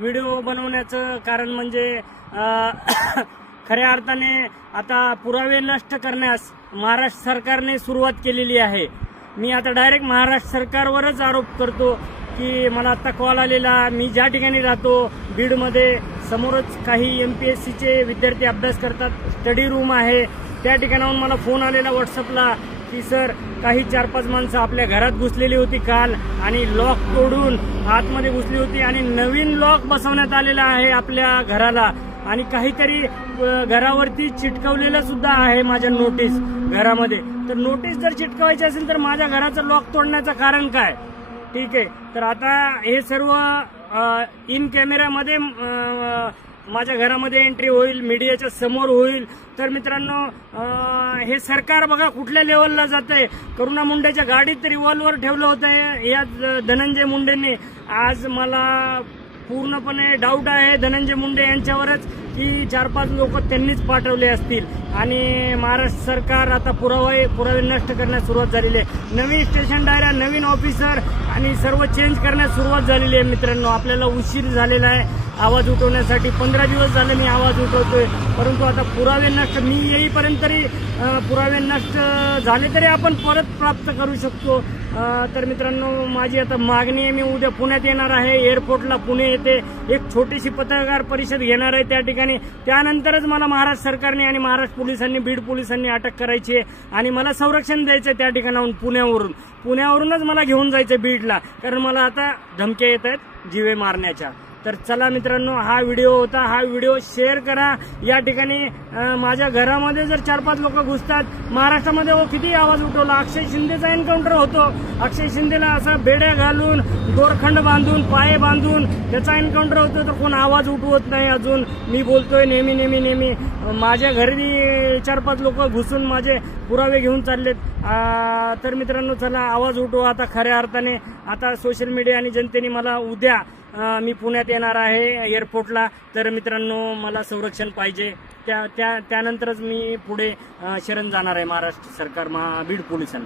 video बनवण्याचं कारण म्हणजे खऱ्या अर्थाने आता पुरावे नष्ट करण्यास महाराष्ट्र सरकारने सुरुवात केलेली आहे मी आता डायरेक्ट महाराष्ट्र सरकारवरच आरोप करतो की मला आत्ता कॉल आलेला मी ज्या ठिकाणी राहतो बीडमध्ये समोरच काही एम पी एस सीचे विद्यार्थी अभ्यास करतात स्टडी रूम आहे त्या ठिकाणाहून मला फोन आलेला व्हॉट्सअपला की सर काही चार पाच माणसं आपल्या घरात घुसलेली होती काल आणि लॉक तोडून आतमध्ये घुसली होती आणि नवीन लॉक बसवण्यात आलेला आहे आपल्या घराला आणि काहीतरी घरावरती चिटकवलेलं सुद्धा आहे माझ्या नोटीस घरामध्ये तर नोटीस जर चिटकवायची असेल तर माझ्या घराचं लॉक तोडण्याचं कारण काय ठीक आहे तर आता हे सर्व इन कॅमेऱ्यामध्ये माझ्या घरामध्ये एंट्री होईल मीडियाच्या समोर होईल तर मित्रांनो हे सरकार बघा कुठल्या लेवलला जात आहे करुणा मुंडेच्या गाडीत रिव्हॉल्वर ठेवलं होतं या धनंजय मुंडेंनी आज मला पूर्णपणे डाऊट आहे धनंजय मुंडे यांच्यावरच की चार पाच लोक त्यांनीच पाठवले असतील आणि महाराष्ट्र सरकार आता पुरावे पुरावे नष्ट करण्यास सुरुवात झालेली आहे नवीन स्टेशन डायऱ्या नवीन ऑफिसर आणि सर्व चेंज करण्यास सुरुवात झालेली आहे मित्रांनो आपल्याला उशीर झालेला आहे आवाज उठवण्यासाठी पंधरा दिवस झाले मी आवाज उठवतोय परंतु आता पुरावे नष्ट मी येईपर्यंत तरी पुरावे नष्ट झाले तरी आपण परत प्राप्त करू शकतो तर मित्रांनो माझी आता मागणी आहे मी उद्या पुण्यात येणार आहे एअरपोर्टला पुणे येते एक छोटीशी पत्रकार परिषद घेणार आहे त्या ठिकाणी त्यानंतरच मला महाराष्ट्र सरकारने आणि महाराष्ट्र पोलिसांनी बीड पोलिसांनी अटक करायची आहे आणि मला संरक्षण द्यायचं आहे त्या ठिकाणाहून पुण्यावरून पुण्यावरूनच मला घेऊन जायचं बीडला कारण मला आता धमक्या येत आहेत जिवे मारण्याच्या तर चला मित्रांनो हा व्हिडिओ होता हा व्हिडिओ शेअर करा या ठिकाणी माझ्या घरामध्ये जर चार पाच लोक घुसतात महाराष्ट्रामध्ये हो किती आवाज उठवला अक्षय शिंदेचा एन्काउंटर होतो अक्षय शिंदेला असा बेड्या घालून गोरखंड बांधून पाये बांधून त्याचा एन्काउंटर होतो तर कोण आवाज उठवत नाही अजून मी बोलतोय नेहमी नेहमी नेहमी माझ्या घरी चार पाच लोक घुसून माझे पुरावे घेऊन चाललेत तर मित्रांनो चला आवाज उठवा आता खऱ्या अर्थाने आता सोशल मीडिया आणि जनतेने मला उद्या मी पुण्यात येणार आहे एअरपोर्टला तर मित्रांनो मला संरक्षण पाहिजे त्या त्यानंतरच मी पुढे शरण जाणार आहे महाराष्ट्र सरकार महा बीड पोलिसांना